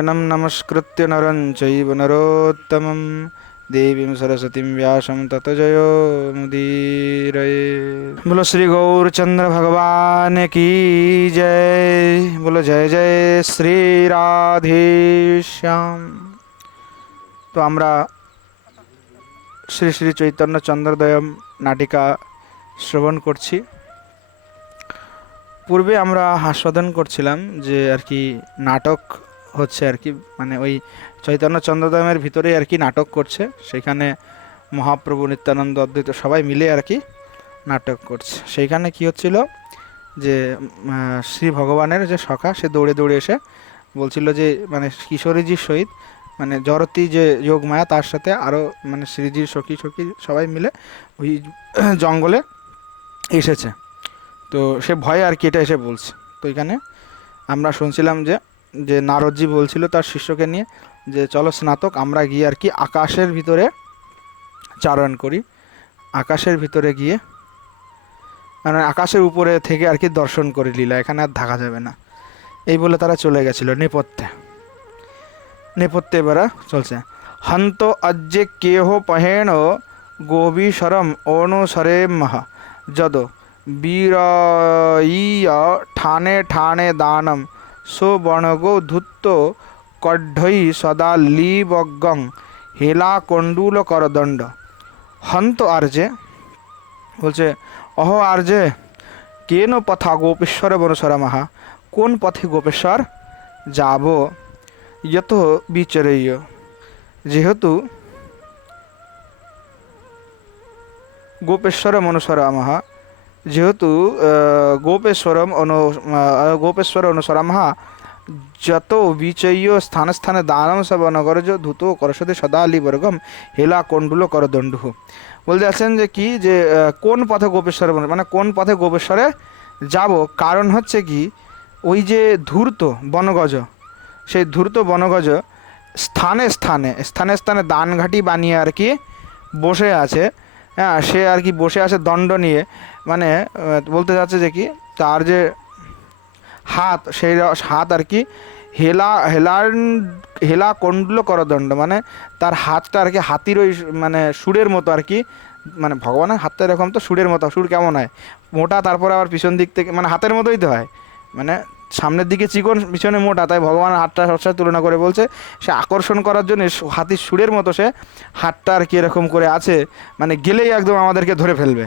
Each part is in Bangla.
नारायणं नमस्कृत्य नरं चैव नरोत्तमं देवीं सरस्वतीं व्यासं ततो जयो मुदीरये। बोलो श्री गौरचंद्र भगवान की जय। बोलो जय जय श्री राधे श्याम। तो আমরা শ্রী শ্রী চৈতন্য চন্দ্রোদয়ম নাটিকা শ্রবণ করছি। পূর্বে আমরা আস্বাদন করছিলাম যে আর কি নাটক হচ্ছে আর কি, মানে ওই চৈতন্য চন্দ্রোদয়ের ভিতরে আর কি নাটক করছে, সেখানে মহাপ্রভু নিত্যানন্দ অদ্বৈত সবাই মিলে আর কি নাটক করছে। সেইখানে কি হচ্ছিল যে শ্রী ভগবানের যে সখা সে দৌড়ে দৌড়ে এসে বলছিল যে মানে কিশোরীজির সহিত মানে জড়তি যে যোগমায়া তার সাথে আরও মানে শ্রীজির সখী সখী সবাই মিলে ওই জঙ্গলে এসেছে। তো সে ভয়ে আর কি এটা এসে বলছে। তো এখানে আমরা শুনছিলাম যে যে নারদজি বলছিল তার শিষ্যকে নিয়ে যে চলো স্নাতক আমরা গিয়ে আর কি আকাশের ভিতরে চারণ করি, আকাশের ভিতরে গিয়ে মানে আকাশের উপরে থেকে আর কি দর্শন করি লীলা, এখানে আর থাকা যাবে না। এই বলে তারা চলে গেছিল নেপথ্যে। নেপথ্যে এবারে চলছে হন্ত অজ্জে কেহ পহেণ গোবিশরম অনুসরে মহ যদ বীরইয় ঠানে ঠানে দানম সুবর্ণগো ধূত কঢ্ঢৈ সদা লিবগং হেলা কণ্ডুল করদণ্ড। হন্ত আর্যে বলছে অহ আর্যে কেন পথা গোপেশ্বর বনসরামহা, কোন পথে গোপেশ্বর যাব, যত বিচরেয় যেহেতু গোপেশ্বরম অনুসরামহা, যেহেতু গোপেশ্বর অনুসরামহা যত বিচয়্য স্থানে স্থানে দানম সব নগরজ ধূত করসদে সদা লিবর্গম হেলা কণ্ডুল করদণ্ড। বলতে যাচ্ছেন যে কি যে কোন পথে গোপেশ্বরে মানে কোন পথে গোপেশ্বরে যাব, কারণ হচ্ছে কি ওই যে ধূর্ত বনগজ, সেই ধূর্ত বনগজ স্থানে স্থানে স্থানে স্থানে দানঘাটি বানিয়ে আর কি বসে আছে। হ্যাঁ, সে আর কি বসে আছে দণ্ড নিয়ে, মানে বলতে যাচ্ছে যে কি তার যে হাত সেই হাত আর কি হেলা কণ্ডুল করদণ্ড, মানে তার হাতটা আর কি হাতির ওই মানে সুরের মতো আর কি, মানে ভগবানের হাতটা এরকম তো সুরের মতো, সুর কেমন হয় মোটা, তারপরে আবার পিছন দিক থেকে মানে হাতের মতোই তো হয়, মানে সামনের দিকে চিকন পিছনে মোটা, তাই ভগবানের হাতটা সবসময় তুলনা করে বলছে সে আকর্ষণ করার জন্য হাতির সুরের মতো সে হাতটা আর কি এরকম করে আছে, মানে গেলেই একদম আমাদেরকে ধরে ফেলবে।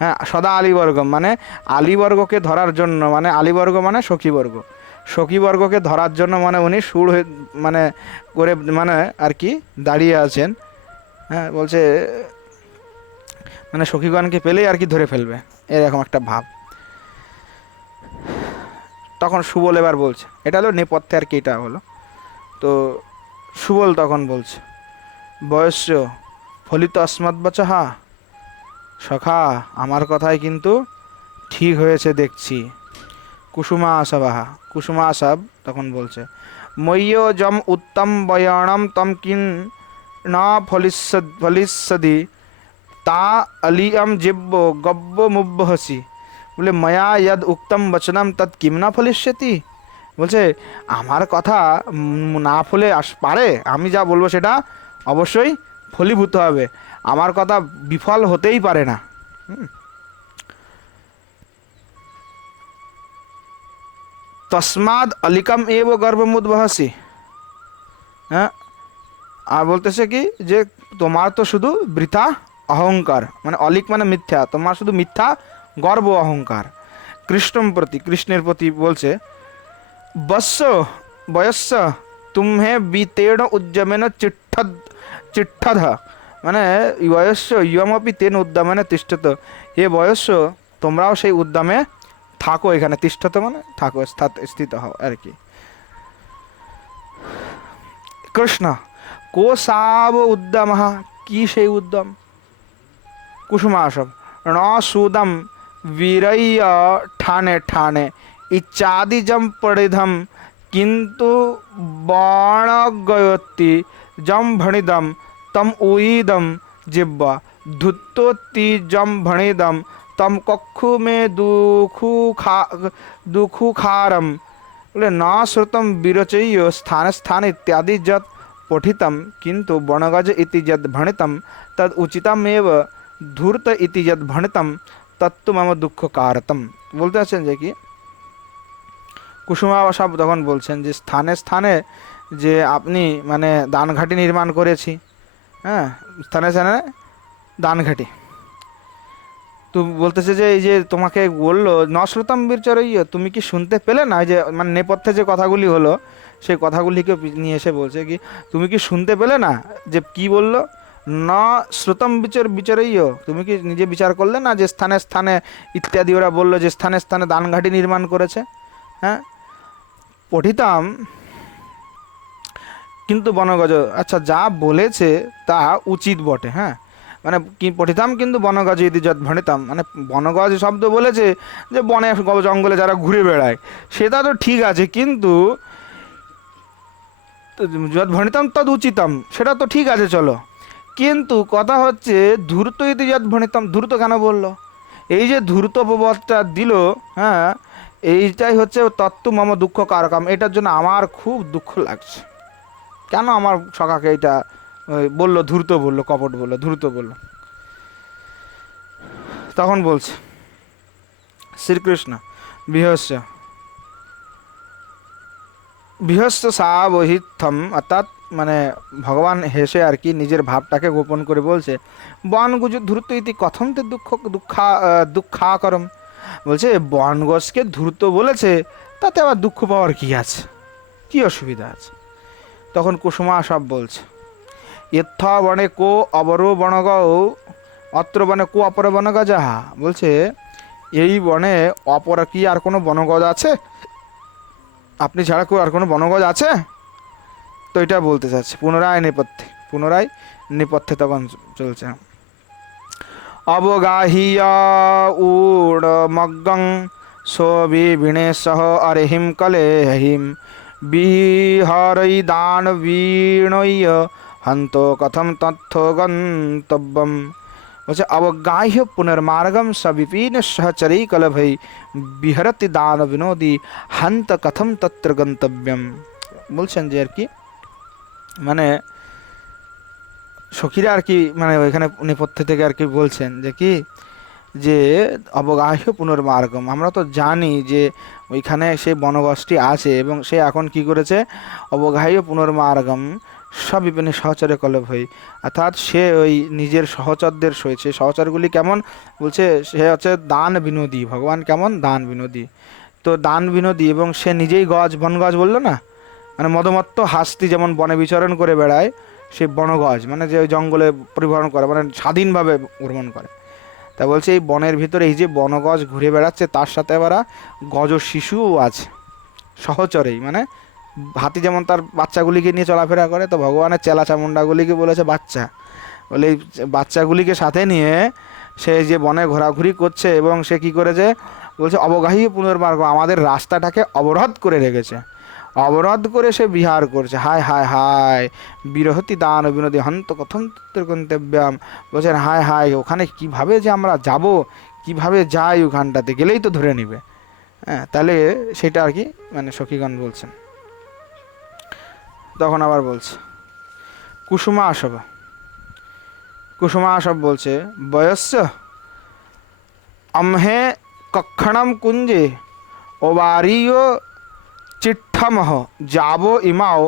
হ্যাঁ, সদা আলিবর্গম মানে আলিবর্গকে ধরার জন্য, মানে আলিবর্গ মানে সখীবর্গ, সখীবর্গকে ধরার জন্য মানে উনি সুর হয়ে মানে করে মানে আর কি দাঁড়িয়ে আছেন। হ্যাঁ, বলছে মানে সখীগণকে পেলেই আর কি ধরে ফেলবে, এরকম একটা ভাব। তখন সুবল এবার বলছে, এটা হলো নেপথ্যে আর কি, এটা হলো। তো সুবল তখন বলছে বয়স্য ফলিত अस्मद् বচঃ, সখা আমার কথাই কিন্তু ঠিক হয়েছে দেখছি। কুসুমাসবাহা, কুসুমাসব তখন বলছে ময়্য যম উত্তম বয়াণম তম কিন না ফলিষ্যদি তা অলিয়ম জিব্ব গব্ব মুব্বহসি। বলে ময়া যদ উক্তম বচনম তৎ কিম না ফলিষ্যতি, বলছে আমার কথা না ফলে পারে, আমি যা বলবো সেটা অবশ্যই ফলীভূত হবে, আমার কথা বিফল হতেই পারে না। তস্মাদ অলিকম এব গর্বমুদ্বহসি। হ্যাঁ, আর বলতেছে কি যে তোমার তো শুধু বৃথা অহংকার, মানে অলিক মানে মিথ্যা, তোমার শুধু মিথ্যা গর্ব অহংকার। কৃষ্ণম প্রতি, কৃষ্ণের প্রতি বলছে বৎস বয়স্য তুমহে বিতেণ উদ্যমেন চিঠ্ঠধ, মানে বয়স্য ইয়মপি তেন উদ্যমেন তিষ্ঠত, হে বয়স্য তোমরাও সেই উদ্যমে থাকো, এখানে তিষ্ঠত মানে থাকো, স্থিত হও আর কি। কৃষ্ণ কোসাব উদ্যম, কি সেই উদ্যম। কুসুমাসব ন সুদম বীরయ్య ঠানে ঠানে ইচ্ছাদিজম পরিধম কিন্তু বণগয়তি জম ভণিদম তম উইদম জিব্বা ধুত্তোতি জম ভণিদম তম কক্ষু মে দুখু খারম বলে না শ্রুতম বিরচয়্য স্থানে স্থানে ইত্যাদি যৎ পঠিতম কিন্তু বনগজ ইতি যদ ভণিতম তদ উচিতমেব ধূর্ত ইতি যদ ভণিতম তত্তু মম দুঃখ কারতম। বলতে আছেন যে কি কুসুমাবসা তখন বলছেন যে স্থানে স্থানে যে আপনি মানে দানঘাটি নির্মাণ করেছি, হ্যাঁ স্থানে স্থানে দানঘাটি, তো বলতেছে যে এই যে তোমাকে বললো নশ্রুতম বীরচরইয়, তুমি কি শুনতে পেলে না? যে মানে নেপথ্যে যে কথাগুলি হলো সেই কথাগুলিকে নিয়ে এসে বলছে কি তুমি কি শুনতে পেলে না যে কি বললো, ন শ্রুতম বিচরইয়, তুমি কি নিজে বিচার করলে না যে স্থানে স্থানে ইত্যাদি ওরা বললো যে স্থানে স্থানে দানঘাটি নির্মাণ করেছে, হ্যাঁ পঠিতাম কিন্তু বনগজ, আচ্ছা যা বলেছে তা উচিত বটে, হ্যাঁ মানে কি পঠিতাম কিন্তু বনগজ ইতি যৎ ভণিতাম, মানে বনগজ শব্দ বলেছে যে বনে জঙ্গলে যারা ঘুরে বেড়ায় সেটা তো ঠিক আছে, কিন্তু যৎ ভণিতাম তদ উচিতম সেটা তো ঠিক আছে চলো, কিন্তু কথা হচ্ছে ধূর্ত ইতি যৎ ভণিতাম, ধূর্ত কেন বললো? এই যে ধূর্ত প্রবাদটা দিল, হ্যাঁ এইটাই হচ্ছে তত্ত্ব মম দুঃখ কারকম, এটার জন্য আমার খুব দুঃখ লাগছে। কেন আমার সখাকে এটা বললো, ধূর্ত বললো, কপট বললো, ধূর্ত বললো। তখন বলছে শ্রীকৃষ্ণ বিহস্য বিহস্য সাবহিতম, অর্থাৎ মানে ভগবান হেসে আর কি নিজের ভাবটাকে গোপন করে বলছে বনগুজ ধূর্ত ইতি কথম তে দুঃখাকরম, বলছে বনগজকে ধূর্ত বলেছে তাতে আবার দুঃখ পাওয়ার কি আছে, কি অসুবিধা আছে? তখন কুসুমা সব বলছে ইত্থ বনে কো অবরো বনগ অত্র বনে কো অপর বনগ যাহা, বলছে এই বনে অপর কি আর কোনো বনগজ আছে? আপনি ছাড়া কেউ আর কোনো বনগজ আছে? তো এটা বলতে চাচ্ছে পুনরায় নেপথ্যে তখন চলছে অবগাহিয়া উড়মগ্গং সোবিবিণে সহ অর্হিম কলেহিম বিহরৈ দান বীণয় হন্ত কথম তথ্য গন্তব্যম, বলছে অবগাহ্য পুনর্মার্গম সবিপিন সহচরী কলভৈ বিহরতি দান বিনোদী হন্ত কথম তত্র গন্তব্যম। বলছেন যে আর কি মানে সখীরা আর কি মানে ওইখানে নেপথ্য থেকে আর কি বলছেন যে কি যে অবগাহ্য পুনর্মার্গম, আমরা তো জানি যে ওইখানে সেই বনগজটি আছে এবং সে এখন কি করেছে অবগাহ্য পুনর্মার্গম সবিপিনে সহচরে কলভৈ, অর্থাৎ সে ওই নিজের সহচরদের সয়েছে, সহচরগুলি কেমন বলছে সে হচ্ছে দান বিনোদী, ভগবান কেমন দান বিনোদী, তো দান বিনোদী এবং সে নিজেই গজ বনগজ বললো না, মানে মদমত্ত হাস্তি যেমন বনে বিচরণ করে বেড়ায় সে বনগজ মানে যে ওই জঙ্গলে পরিবহন করে মানে স্বাধীনভাবে ভ্রমণ করে, তা বলছে এই বনের ভিতরে এই যে বনগজ ঘুরে বেড়াচ্ছে তার সাথে আবার গজ শিশুও আছে সহচরেই, মানে হাতি যেমন তার বাচ্চাগুলিকে নিয়ে চলাফেরা করে, তো ভগবানের চেলা চামুন্ডাগুলিকে বলেছে বাচ্চা, বলে এই বাচ্চাগুলিকে সাথে নিয়ে সে যে বনে ঘোরাঘুরি করছে এবং সে কি করেছে বলছে অবগাহী পুনর্মার্গ, আমাদের রাস্তাটাকে অবরোধ করে রেখেছে, অবরোধ করে সে বিহার করছে, হায় হায় হায় বিরহতি দান বিনোদী হন্ত কথম তত্র গন্তব্যম, বলছেন হায় হায় ওখানে কিভাবে যে আমরা যাব, কিভাবে যাই ওখানটাতে গেলেই তো ধরে নিবে, হ্যাঁ তাহলে সেটা আর কি মানে সখীগণ বলছেন। তখন আবার বলছে কুসুমা আসব বলছে বয়স্য আমহে কক্ষণম কুঞ্জে ওবারিয় চিঠ্ঠমহ যাবো ইমাও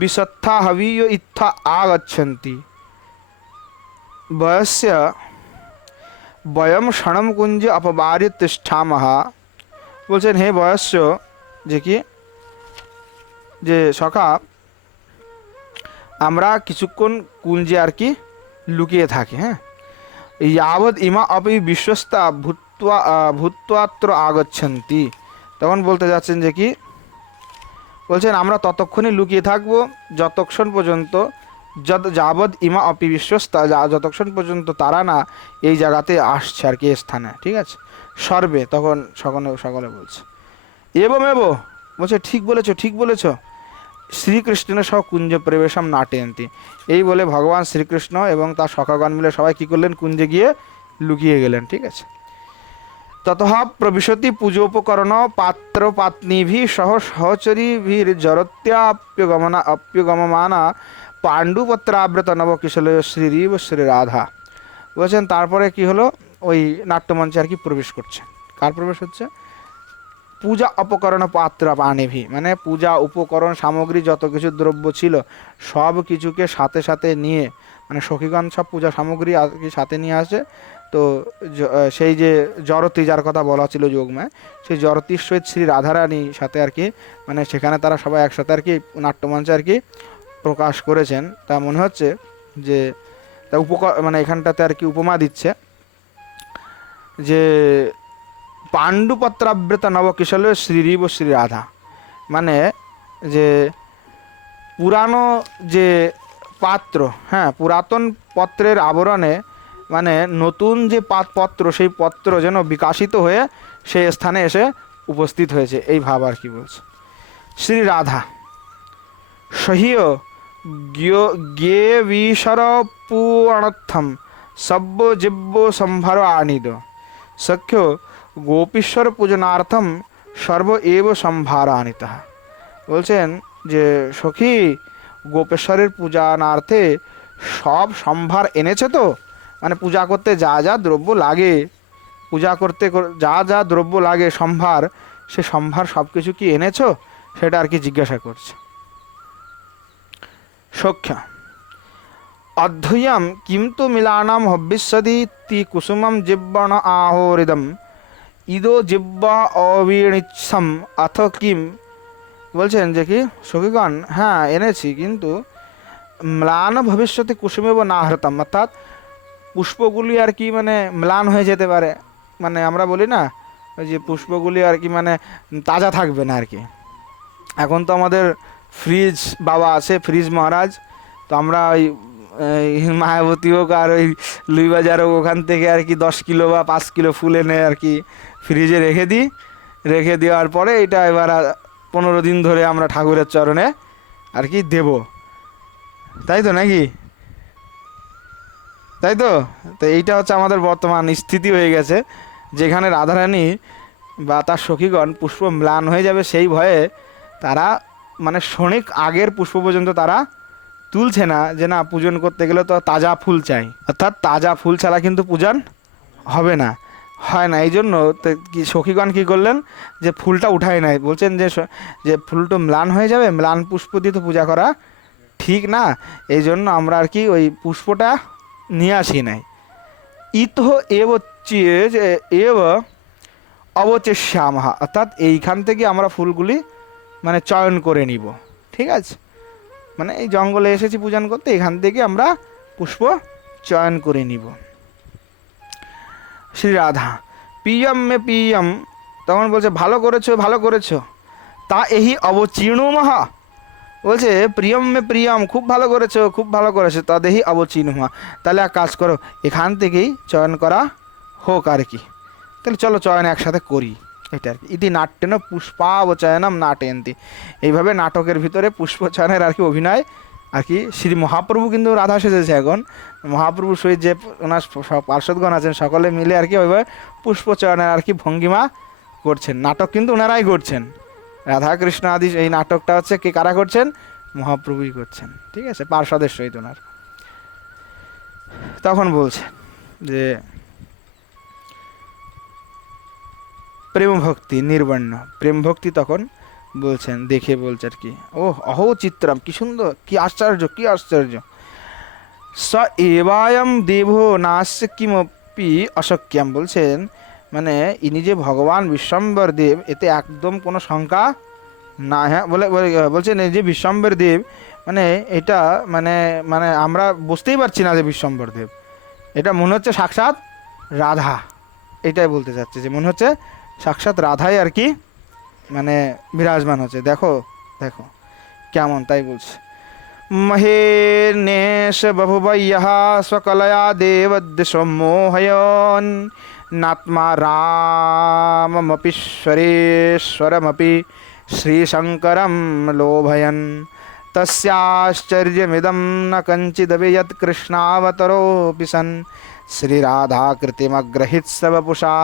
বিসত্থা হবিয় ইত্থা আগচ্ছন্তি, বয়স্য বয়ম ক্ষণম কুঞ্জে অপবার্য তিষ্ঠামহ, বলছেন হে বয়স্য যে কি যে সখা আমরা কিছুক্ষণ কুঞ্জে আর কি লুকিয়ে থাকি, হ্যাঁ यावद् ইমা অপি বিশ্বস্তা ভূত্বাত্র আগচ্ছন্তি, তখন বলতে যাচ্ছেন যে কি বলছেন আমরা ততক্ষণই লুকিয়ে থাকবো যতক্ষণ পর্যন্ত যাবৎ ইমা অপি বিশ্বস্তা, যতক্ষণ পর্যন্ত তারা না এই জায়গাতে আসছে আর কি স্থানে, ঠিক আছে সর্বে, তখন সকলে বলছে এবমেব, বলছে ঠিক বলেছো শ্রীকৃষ্ণের সহ কুঞ্জ প্রবেশম নাটয়ন্তি, এই বলে ভগবান শ্রীকৃষ্ণ এবং তার সখাগণ মিলে সবাই কি করলেন কুঞ্জে গিয়ে লুকিয়ে গেলেন, ঠিক আছে। ততঃ প্রবিশতি পূজোপকরণ পাত্র পাত্নীভি সহ সহচরীভির্জরত্যাপ্যগমমানা পাণ্ডুপত্রাবৃত নবকিশলয় শ্রীরিব শ্রী রাধা। বলছেন তারপরে কি হলো, ওই নাট্যমঞ্চে আর কি প্রবেশ করছে। কার প্রবেশ হচ্ছে? পূজা উপকরণ পাত্র পানিভি, মানে পূজা উপকরণ সামগ্রী যত কিছু দ্রব্য ছিল সব কিছুকে সাথে সাথে নিয়ে, মানে সখীগণ সব পূজা সামগ্রী আর কি সাথে নিয়ে আসে। তো সেই যে জরতি যার কথা বলা ছিল যোগমায়, সেই জরতির সহিত শ্রী রাধারানী সাথে আর কি, মানে সেখানে তারা সবাই একসাথে আর কি নাট্যমঞ্চে আর কি প্রকাশ করেছেন। তা মনে হচ্ছে যে তা মানে এখানটাতে আর কি উপমা দিচ্ছে যে পাণ্ডুপত্রাবৃত নবকিশল শ্রীরিব শ্রী রাধা, মানে যে পুরানো যে পাত্র, হ্যাঁ পুরাতন পত্রের আবরণে মানে নতুন যে পত্র, সেই পত্র যেন বিকাশিত হয়ে সেই স্থানে এসে উপস্থিত হয়েছে, এই ভাব আর কি বলছে। শ্রী রাধা সহীয় গে বিশর পুরণথম সব্য জিব্য সম্ভার আনিদ সখ্য গোপীশ্বর পূজনার্থম সর্ব এব সম্ভার আনিত। বলছেন যে সখী গোপেশ্বরের পূজনার্থে সব সম্ভার এনেছে তো, মানে পূজা করতে যা যা দ্রব্য লাগে, পূজা করতে যা যা দ্রব্য লাগে সম্ভার, সে সম্ভার সব কিছু কি এনেছো, সেটা আর কি জিজ্ঞাসা করছে। সখ্য অধ্যয়ম কিন্তু মিলানাম হবিষ্যদি তি কুসুমম জিব্বণ আহোরিদম ইদো জিব্বা অবিণিচ্ছম অথ কিম। বলছেন যে কি সখীগণ, হ্যাঁ এনেছি, কিন্তু ম্লান ভবিষ্যতে কুসুমেব না হরতাম, অর্থাৎ পুষ্পগুলি আর কি মানে ম্লান হয়ে যেতে পারে, মানে আমরা বলি না ওই যে পুষ্পগুলি আর কি মানে তাজা থাকবে না আর কি। এখন তো আমাদের ফ্রিজ বাবা আছে, ফ্রিজ মহারাজ, তো আমরা ওই মায়াবতী হোক আর ওই লুইবাজার হোক, ওখান থেকে আর কি 10 কিলো বা 5 কিলো ফুল এনে আর কি ফ্রিজে রেখে দিই। রেখে দেওয়ার পরে এটা এবার 15 দিন ধরে আমরা ঠাকুরের চরণে আর কি দেব, তাই তো নাকি? তাই তো। তো এইটা হচ্ছে আমাদের বর্তমান স্থিতি হয়ে গেছে, যেখানে রাধারানী বা তার সখীগণ পুষ্প ম্লান হয়ে যাবে সেই ভয়ে তারা মানে ক্ষণিক আগের পুষ্প পর্যন্ত তারা তুলছে না, যে না পূজন করতে গেলে তো তাজা ফুল চাই, অর্থাৎ তাজা ফুল ছাড়া কিন্তু পূজন হবে না, হয় না। এই জন্য কি সখীগণ কী করলেন, যে ফুলটা উঠায় নাই, বলছেন যে ফুলটা ম্লান হয়ে যাবে, ম্লান পুষ্প দিয়ে তো পূজা করা ঠিক না, এই জন্য আমরা আর কি ওই পুষ্পটা নিয়ে আসি নাই। ইতহ এব এব অবচেষ্যামহা, অর্থাৎ এইখান থেকে আমরা ফুলগুলি মানে চয়ন করে নিব, ঠিক আছে? মানে এই জঙ্গলে এসেছি পূজন করতে, এখান থেকে আমরা পুষ্প চয়ন করে নিব। শ্রী রাধা পিয়ম মে পিয়ম, তখন বলছে ভালো করেছো ভালো করেছো, তা এই অবচীর্ণমহা, বলছে প্রিয়ম মে প্রিয়ম, খুব ভালো করেছো খুব ভালো করেছো, তা দেহি অবচীর্ণমহা, তাহলে এক কাজ করো এখান থেকেই চয়ন করা হোক আর কি, তাহলে চলো চয়ন একসাথে করি, এটা আর কি। ইতি নাট্যেন পুষ্পাবচয়নম নাটয়ন্তি, এইভাবে নাটকের ভিতরে পুষ্পচয়নের আর কি অভিনয় আর কি। শ্রী মহাপ্রভু কিন্তু রাধা সেজেছে এখন, মহাপ্রভুর সহিত যে ওনার পার্শ্বদগণ আছেন সকলে মিলে আর কি ওইভাবে পুষ্পচয়নের আর কি ভঙ্গিমা করছেন, নাটক কিন্তু ওনারাই করছেন। রাধা কৃষ্ণ আদি এই নাটকটা হচ্ছে কে কারা করছেন, মহাপ্রভুই করছেন, ঠিক আছে, পার্শ্বদের সহিত ওনার। তখন বলছে যে প্রেম ভক্তি নির্বর্ণ, প্রেম ভক্তি তখন বলছেন দেখে বলছে আর কি, ও অহো চিত্রম, কি সুন্দর, কি আশ্চর্য, কি আশ্চর্য। স এবায়ম দেব নাস্য কিমপি অশক্যম, বলছেন মানে ইনি যে ভগবান বিশ্বম্বর দেব, এতে একদম কোনো শঙ্কা না। হ্যাঁ বলছেন এই যে বিশ্বম্বর দেব, মানে এটা মানে মানে আমরা বুঝতেই পারছি না যে বিশ্বম্বর দেব, এটা মনে হচ্ছে সাক্ষাৎ রাধা, এটাই বলতে চাচ্ছে, যে মনে হচ্ছে সাক্ষাৎ রাধাই আর কি মানে বিরাজমান হচ্ছে। দেখো দেখো কেমন, তাই বলছে। মহের্নেশ বহুবয়্যঃ স্বকলয়া দেবদ্বিষমোহয়ন নাত্মা রামমপীশ্বরেশ্বরমপি শ্রীশঙ্করম লোভয়ন তস্যাশ্চর্যমিদং ন কঞ্চিদপি যৎ কৃষ্ণাবতরোऽপি সन् শ্রীরাধাকৃতিমগ্রহিৎসবপুষা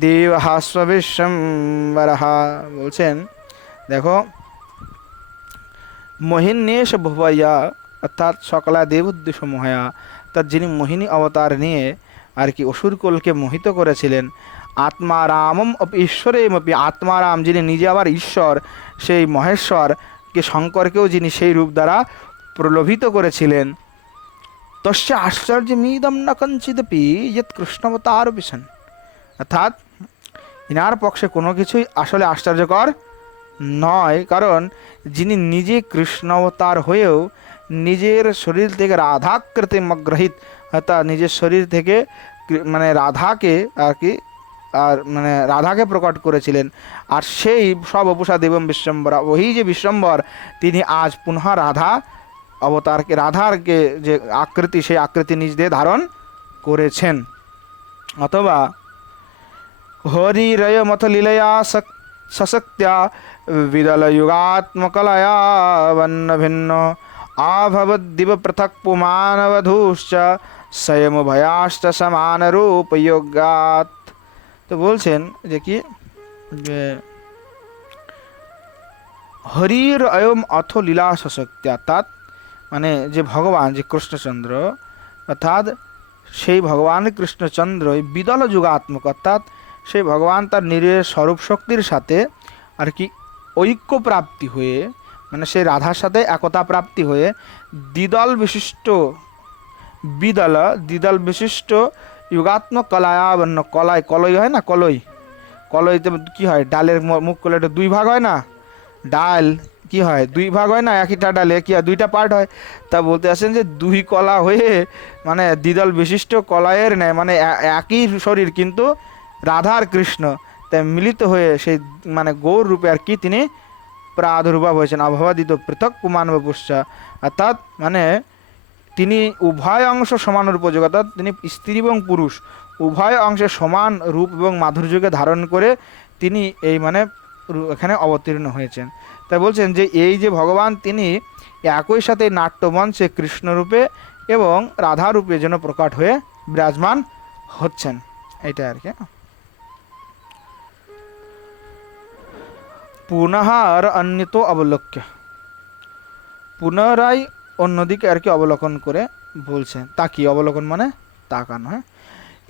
দেবহাস্বিশ্বম্বরঃ। বলছেন দেখো, মোহিনীশ ভুবয়া অর্থাৎ সকলা দেবোদ্দেশ মোহয়া, অর্থাৎ যিনি মোহিনী অবতার নিয়ে আর কি অসুরকুলকে মোহিত করেছিলেন। আত্মারামম ঈশ্বরেমপি, আত্মারাম যিনি নিজে আবার ঈশ্বর, সেই মহেশ্বরকে শঙ্করকেও যিনি সেই রূপ দ্বারা প্রলোভিত করেছিলেন। তস্য আশ্চর্যমিদম ন কঞ্চিদপি ইয়ৎ কৃষ্ণাবতার বিশন, অর্থাৎ ইনার পক্ষে কোনো কিছুই আসলে আশ্চর্যকর নয়, কারণ যিনি নিজে কৃষ্ণাবতার হয়েও নিজের শরীর থেকে রাধাকৃতি মগ্রহিত, অর্থাৎ নিজের শরীর থেকে মানে রাধাকে আর কি আর মানে রাধাকে প্রকট করেছিলেন। আর সেই সব অপুষা দেবম বিশ্বম্বরা, ওই যে বিশ্বম্বর তিনি আজ পুনঃ রাধা অবতারকে, রাধারকে যে আকৃতি, সেই আকৃতি নিজ দিয়ে ধারণ করেছেন। অথবা হরিরয়মথ লীলয়া সশক্ত্যা বিদলযুগাত্মকলয়া বন্ন ভিন্ন আভবদ্দিব পৃথক পুমানবধূশ্চ স্বয়মভয়াশ্চ সমান রূপ যোগাত। তো বলছেন যে কি, যে হরির অয়ম অথ লীলা সশক্তি, অর্থাৎ মানে যে ভগবান, যে কৃষ্ণচন্দ্র, অর্থাৎ সেই ভগবান কৃষ্ণচন্দ্রই বিদল যুগাত্মক, অর্থাৎ সেই ভগবান তার নিরের স্বরূপ শক্তির সাথে আর কি ঐক্য প্রাপ্তি হয়ে, মানে সেই রাধার সাথে একতা প্রাপ্তি হয়ে দ্বিদল বিশিষ্ট, দ্বিদল বিশিষ্ট যুগাত্মক কলায়াবন্ন, কলাই কলই হয় না, কলইতে কি হয়, ডালের মুখ করলে এটা দুই ভাগ হয় না, ডাল কি হয় দুই ভাগ হয় না, একইটা ডালে কি হয় দুইটা পার্ট হয়। তা বলতে আসেন যে দুই কলা হয়ে মানে দ্বিদল বিশিষ্ট কলায়ের নেয়, মানে একই শরীর কিন্তু রাধা আর কৃষ্ণ, তাই মিলিত হয়ে সেই মানে গৌর রূপে আর কি তিনি প্রাদুর্ভাব হয়েছেন। অভবাদিত পৃথক পুমান বপুষ্যা, অর্থাৎ মানে তিনি উভয় অংশ সমান রূপযোগ, অর্থাৎ তিনি স্ত্রী এবং পুরুষ উভয় অংশে সমান রূপ এবং মাধুর্যকে ধারণ করে তিনি এই মানে এখানে অবতীর্ণ হয়েছেন। তাই বলছেন যে এই যে ভগবান তিনি একই সাথে নাট্যমঞ্চে কৃষ্ণরূপে এবং রাধারূপে যেন প্রকট হয়ে বিরাজমান হচ্ছেন, এইটা আর কি। পুনঃ আর অন্যত অবলোক্য, পুনরায় অন্যদিকে আর কি অবলোকন করে বলছেন। তা কি অবলোকন মানে তাকানো, হ্যাঁ।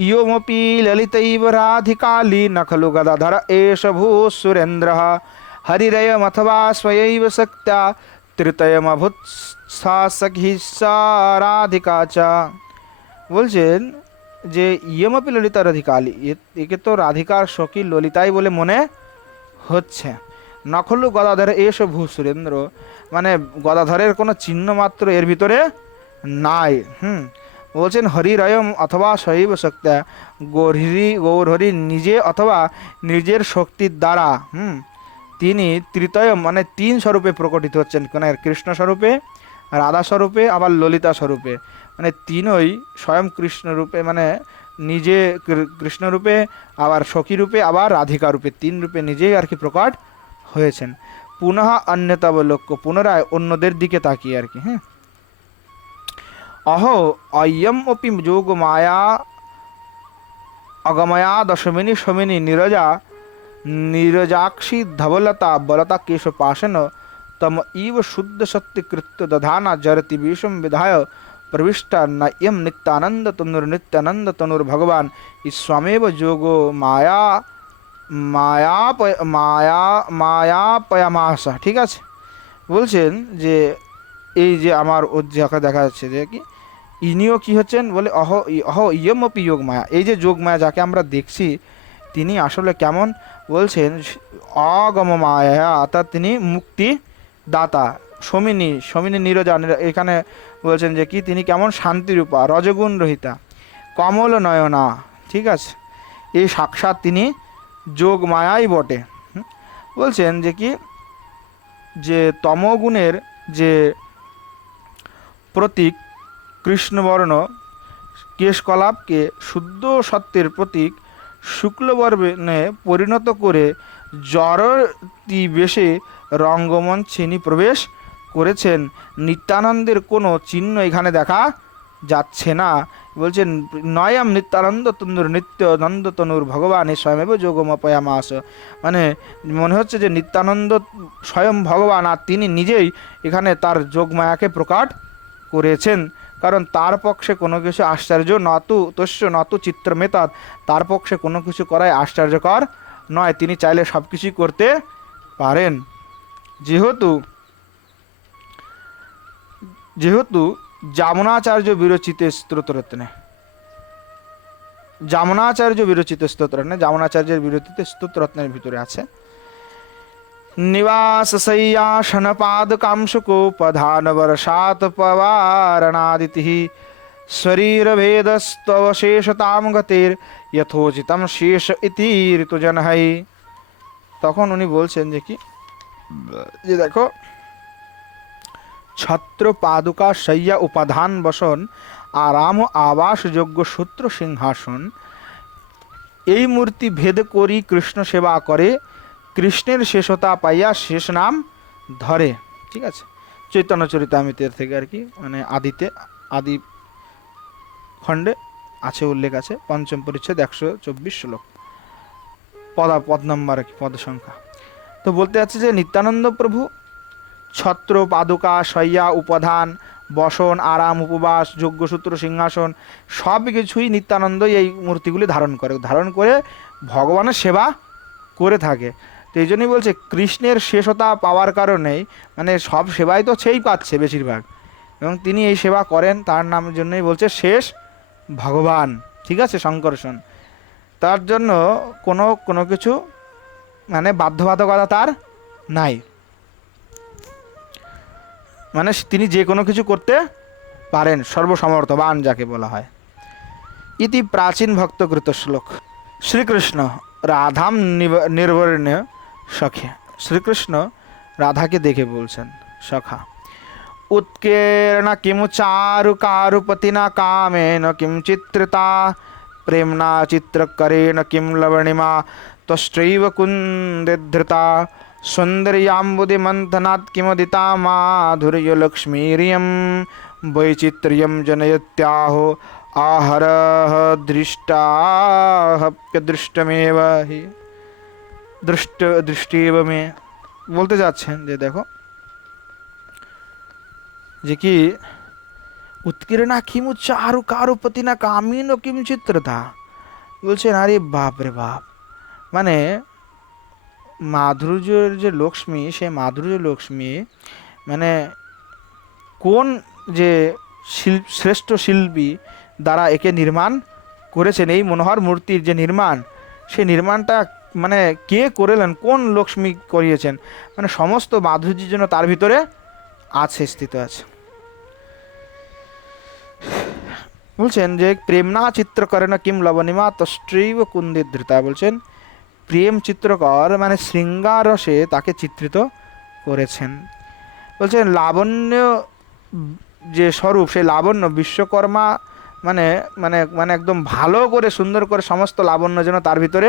ইয়মপি ললিতৈব রাধিকালী ন খলু গদাধর এষ ভূ সুরেন্দ্র হরিরয়মথবা স্বয়ৈব শক্ত্যা তৃতয়মভূত সা সখী সা রাধিকা চ। বলছেন যে ইয়মপি ললিতা রাধিকালী, একে তো রাধিকার সখী ললিতাই বলে মনে হচ্ছে। নখলু গদাধর এষ ভূ সুরেন্দ্র, মানে গদাধরের কোনো চিহ্ন মাত্র এর ভিতরে নাই। বলছেন হরিরয়ম অথবা শৈব শক্তি, গৌরহরি নিজে অথবা নিজের শক্তির দ্বারা তিনি তৃতয়ম মানে তিন স্বরূপে প্রকটিত হচ্ছেন, কোন কৃষ্ণ স্বরূপে, রাধা স্বরূপে, আবার ললিতা স্বরূপে, মানে তিনই স্বয়ং কৃষ্ণ রূপে, মানে নিজে কৃষ্ণ রূপে, আবার সখী রূপে, আবার রাধিকা রূপে, তিন রূপে নিজেই আর কি প্রকট হয়েছেন। পুনঃ অন্যতাবলোক্য, পুনরায় অন্যদের দিকে তাকিয়ে আর কি। অহো অয়ম অপি যোগ মায়া অগময়া দশমিনী সমিনী নীরজাক্ষী ধবলতা বলতা কেশ পাশন তম ইব শুদ্ধ সত্যকৃত্য দধানা জরতি বিষম বিধায় প্রবিষ্ট ন ইম নিত্যানন্দ তনুর নিত্যানন্দ তনুর ভগবান স্বামেব যোগো মায়া মায়াপয়ামাস। ঠিক আছে, বলছেন যে এই যে আমার ওর দেখা যাচ্ছে যে কি ইনিও কি হচ্ছেন, বলে অহ ইয়মপি যোগ মায়া, এই যে যোগ মায়া যাকে আমরা দেখছি তিনি আসলে কেমন, বলছেন অগম মায়া, অর্থাৎ তিনি মুক্তি দাতা, সমিনী নীরজা, এখানে বলছেন যে কি তিনি কেমন, শান্তিরূপা, রজগুণ রহিতা, কমল নয়না। ঠিক আছে, এই সাক্ষাৎ তিনি যোগ মায়াই বটে। বলছেন যে কি, যে তমগুণের যে প্রতীক কৃষ্ণবর্ণ কেশকলাপকে শুদ্ধ সত্যের প্রতীক শুক্লবর্ণে পরিণত করে জড়তি বেশে রঙ্গমঞ্চে প্রবেশ করেছেন। নিত্যানন্দের কোনো চিহ্ন এখানে দেখা যাচ্ছে না। বলছেন নয়ম নিত্যানন্দ তনুর নিত্য নন্দ তনুর ভগবান স্বয়মেব যোগমপয়ামাস, মানে মনে হচ্ছে যে নিত্যানন্দ স্বয়ং ভগবান, আর তিনি নিজেই এখানে তার যোগমায়াকে প্রকাট করেছেন। কারণ তার পক্ষে কোনো কিছু আশ্চর্য নতু তস্য নতু চিত্রমেতাদ, তার পক্ষে কোনো কিছু করাই আশ্চর্যকর নয়, তিনি চাইলে সব কিছুই করতে পারেন। যেহেতু যেহেতু যামনাচার্য বিরচিত স্তোত্ররত্নে, যামনাচার্য বিরচিত স্তোত্ররত্নে, যামনাচার্যের বিরচিত স্তোত্ররত্নের ভিতরে আছে নিবাস শয়্যাসন পাদকাংশুকোপধান বর্ষাত পবারণাদিতি শরীর ভেদস্তবশেষতাম গতির যথোচিতম শেষ ইতি ঋতুজনহৈ। তখন উনি বলছেন যে কি, যে দেখো ছত্র পাদুকা শয্যা উপাধান বসন আরাম আবাসযোগ্য সূত্র সিংহাসন, এই মূর্তি ভেদ করি কৃষ্ণ সেবা করে, কৃষ্ণের শেষতা পাইয়া শেষ নাম ধরে। ঠিক আছে, চৈতন্য চরিতামৃতের থেকে আর কি, মানে আদি খণ্ডে আছে, উল্লেখ আছে, পঞ্চম পরিচ্ছেদ 124 শ্লোক, পদ নম্বর আর কি, পদ সংখ্যা। তো বলতে যাচ্ছে যে নিত্যানন্দ প্রভু ছত্র পাদুকা শয্যা উপাধান বসন আরাম উপবাস যজ্ঞসূত্র সিংহাসন সব কিছুই নিত্যানন্দই এই মূর্তিগুলি ধারণ করে ভগবানের সেবা করে থাকে। তো এই জন্যই বলছে কৃষ্ণের শেষতা পাওয়ার কারণেই, মানে সব সেবাই তো সেই পাচ্ছে বেশিরভাগ, এবং তিনি এই সেবা করেন, তার নামের জন্যই বলছে শেষ ভগবান। ঠিক আছে, সংকর্ষণ, তার জন্য কোনো কিছু মানে বাধ্যবাধকতা তার নাই, মানে তিনি যে কোনো কিছু করতে পারেন, সর্বসমর্থবান যাকে বলা হয়। ইতি প্রাচীন ভক্তকৃত শ্লোক। শ্রীকৃষ্ণ রাধাম নির্বরণ্য সখে, শ্রীকৃষ্ণ রাধাকে দেখে বলছেন সখা, উৎকীর্ণ কিমু চারু কারুপতিনা come in Kim Chitrita প্রেমনা চিত্রকরেণ Kim লবণিমা ত্বষ্টৈব Kunde ধৃতা সৌন্দর্যাম্বুদি মন্থনাৎ কিমদিতা মাধুর্য লক্ষ্মীরিয়ম বৈচিত্র্যম জনয়ত্যাহো आहरः दृष्टाह्यदृष्टमेव हि दृष्टेव मे। বলতে যাচ্ছেন যে দেখো যে কি উৎকীর্ণা কিমু চারু কারুপতি না কামিন কিম চিত্রতা, বলছেন আরে বাপ রে বাপ, মানে মাধুর্যের যে লক্ষ্মী, সেই মাধুর্য লক্ষ্মী মানে কোন যে শ্রেষ্ঠ শিল্পী দ্বারা একে নির্মাণ করেছেন, এই মনোহর মূর্তির যে নির্মাণ, সেই নির্মাণটা মানে কে করেলেন, কোন লক্ষ্মী করিয়েছেন, মানে সমস্ত মাধুর্যের জন্য তার ভিতরে আছে, স্থিত আছে। বলছেন যে প্রেমনা চিত্রকরেণ কিম লবণিমা তষ্টৈব কুন্দে ধৃতা, বলছেন প্রেম চিত্রকর মানে শৃঙ্গার রসে তাকে চিত্রিত করেছেন। বলছেন লাবণ্য যে স্বরূপ, সেই লাবণ্য বিশ্বকর্মা মানে মানে মানে একদম ভালো করে সুন্দর করে সমস্ত লাবণ্য যেন তার ভিতরে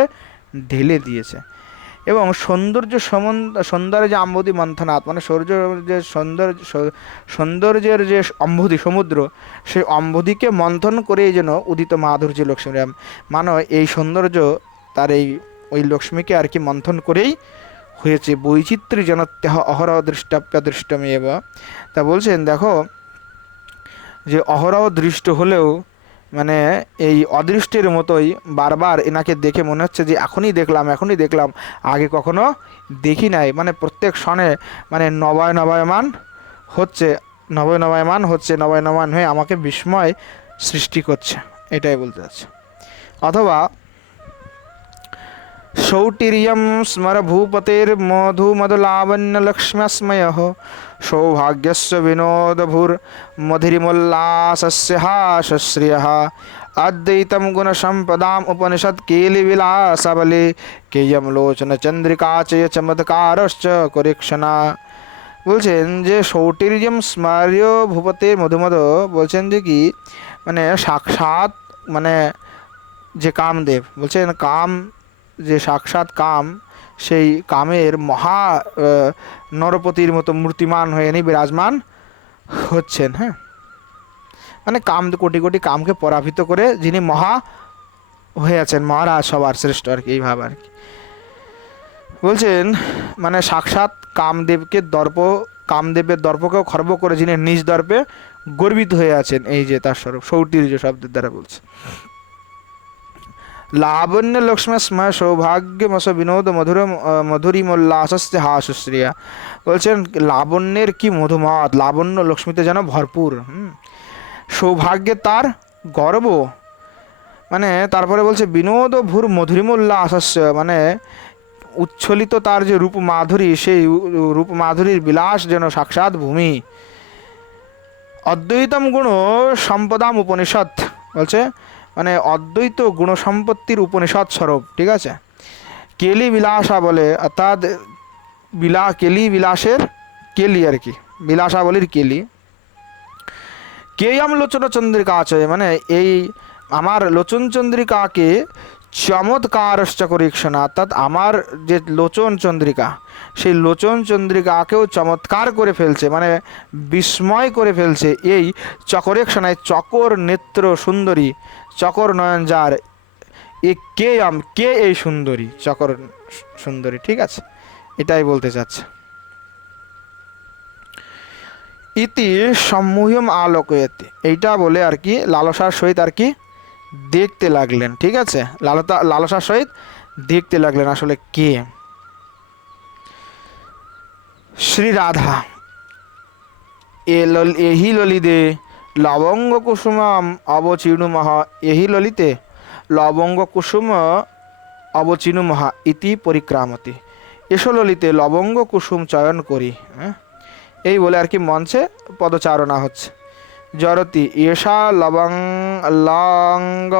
ঢেলে দিয়েছে। এবং সৌন্দর্য যে আম্বুদি মন্থনাথ, মানে যে সৌন্দর্যের যে অম্বুদি সমুদ্র, সেই অম্বুদিকে মন্থন করেই যেন উদিত মাধুর্য লক্ষ্মী, মানে এই সৌন্দর্য তার ওই লক্ষ্মীকে আর কি মন্থন করেই হয়েছে। বৈচিত্র্য যেন তেহ অহরহ দৃষ্টমেব, তা বলছেন দেখো যে অহরহ দৃষ্ট হলেও মানে এই অদৃষ্টের মতোই বারবার এনাকে দেখে মনে হচ্ছে যে এখনই দেখলাম, আগে কখনো দেখি নাই, মানে প্রত্যেক ক্ষণে মানে নবায়মান হয়ে আমাকে বিস্ময় সৃষ্টি করছে, এটাই বলতে চাচ্ছে। অথবা সৌটির্যম স্মর ভূপতের মধুমদলাবণ্য লক্ষ্ম্যস্ময়ঃ সৌভাগ্যস্য বিনোদভূর মধুরিমোল্লাসস্য হাসশ্রিয়ঃ অদ্বৈতম গুণসম্পদাম উপনিষদ কেলিবিলাসবলে কেয়ম লোচন চন্দ্রিকা চয় চমৎকারশ্চ করিক্ষণা। বলছেন যে সৌটির্যম স্মর্য ভূপতের মধুমদ, বলছেন যে কি মানে সাক্ষাৎ মানে যে কামদেব, বলছেন কাম যে সাক্ষাৎ কাম, সেই কামের মহা নরপতির মতো মূর্তিমান হয়ে বিরাজমান হচ্ছেন। হ্যাঁ, মানে কাম, কোটি কোটি কামকে পরাভূত করে যিনি মহা হয়েছেন, মহারাজ সবার শ্রেষ্ঠ আর কি, এইভাবে আর কি বলছেন। মানে সাক্ষাৎ কামদেবকে দর্প, কামদেবের দর্পকেও খর্ব করে যিনি নিজ দর্পে গর্বিত হয়ে আছেন, এই যে তার স্বরূপ সৌটির্য শব্দের দ্বারা বলছে। লাবণ্য লক্ষ্মী স্ময় সৌভাগ্যমস বিনোদ মধুর মধুরিমোল্লাসস্তে হাসুশ্রিয়া। বলছেন লাবণ্যের কি মধুমত, লাবণ্য লক্ষ্মীতে যেন ভরপুর, সৌভাগ্যে তার গর্ব। মানে তারপরে বলছে বিনোদ ভূর মধুরিমোল্লাসস্য, মানে উচ্ছ্বলিত তার যে রূপ মাধুরী, সেই রূপ মাধুরীর বিলাস যেন সাক্ষাৎ ভূমি। অদ্বৈতম গুণ সম্পদাম উপনিষদ, বলছে মানে অদ্বৈত গুণ সম্পত্তির উপনিষদ স্বরূপ, ঠিক আছে। কেলি বিলাসা বলে, অর্থাৎ কেলি বিলাসের কেলি আর কি, বিলাসাবলীর কেলি। কেয়ম লোচন চন্দ্রিকা আছে, মানে এই আমার লোচন চন্দ্রিকাকে চমৎকারশ্চ করিক্ষণা, অর্থাৎ আমার যে লোচন চন্দ্রিকা, সেই লোচন চন্দ্রিকাকেও চমৎকার করে ফেলছে, মানে বিস্ময় করে ফেলছে এই চকরেক্ষণায়, চকর নেত্র সুন্দরী, চকর নয়ন যার, এ কে কে এই সুন্দরী, চকর সুন্দরী, ঠিক আছে, এটাই বলতে চাচ্ছে। ইতি সম্মুহ্যম আলোকয়তি, এইটা বলে আর কি লালসার সহিত আর কি দেখতে লাগলেন, ঠিক আছে, লালসার সহিত দেখতে লাগলেন আসলে কে। শ্রী রাধা এহি ললিতে লবঙ্গ কুসুম অবচিনুমহ, এহি ললিতে লবঙ্গ কুসুম অবচিনুমহ ইতি পরিক্রামতি। এসো ললিতে লবঙ্গ কুসুম চয়ন করি, এই বলে আর কি মঞ্চে পদচারণা হচ্ছে। জরতি এষা লবঙ্গ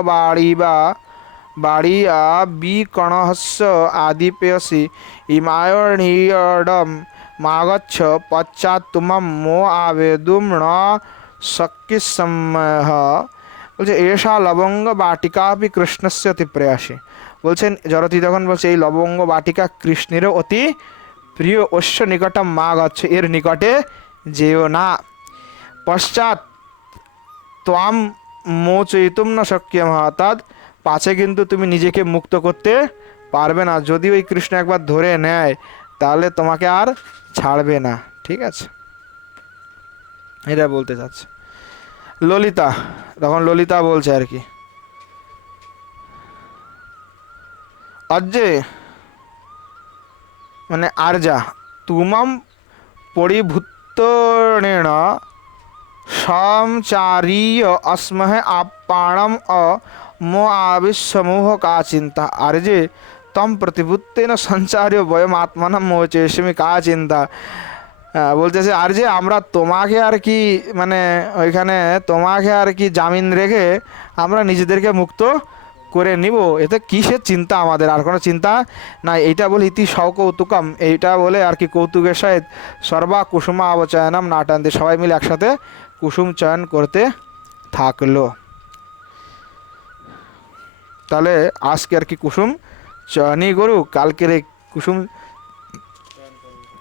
বাড়িয়া বিকণহস্য আদিপেয়সি ইমায়ণীয়ডম মাগচ্ছ পশ্চাৎ তুমম মো আবেদুম ন শক্যসম্মহ। বলছে এষা লবঙ্গ বাটিকা বি কৃষ্ণস্য অতি প্রেয়সী। বলছেন জরতি তখন বলছে এই লবঙ্গ বাটিকা কৃষ্ণেরও অতি প্রিয়, অশ্য নিকটম মাগচ্ছ, এর নিকটে যেও না। পশ্চাৎ ত্বাম মোচয়িতুম ন শক্যম, অর্থাৎ পাছে কিন্তু তুমি নিজেকে মুক্ত করতে পারবে না, যদি ওই কৃষ্ণ একবার ধরে নেয় তাহলে তোমাকে আর ছাড়বে না, ঠিক আছে, এটা বলতে চাচ্ছে। ললিতা, তখন ললিতা বলছে আর কি, অজ্জে মানে আর্যা তুমাম পরিভূতণেন সমচারীয় अस्महे आपाणम मो आविश्वमोह का चिंता। आर्जे तम प्रतिभूतेन संचार्य वयम आत्मानम मोचेशमी का চিন্তা। বলতেছে আর যে আমরা তোমাকে আর কি মানে ওইখানে তোমাকে আর কি জামিন রেখে আমরা নিজেদেরকে মুক্ত করে নিব, এতে কিসের চিন্তা আমাদের, আর কোনো চিন্তা নাই। এইটা বলে ইতি সৌকৌতুকম, এইটা বলে আর কি কৌতুকের সহিত সর্বা কুসুমা অবচয়নম নাটান্তে, সবাই মিলে একসাথে কুসুম চয়ন করতে থাকলো। তাহলে আজকে আর কি কুসুম চয়নই করুক, কালকের এই কুসুম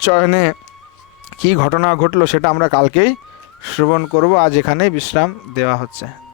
চয়নে কি ঘটনা ঘটলো সেটা আমরা কালকেই শ্রবণ করব। আজ এখানেই বিশ্রাম দেওয়া হচ্ছে।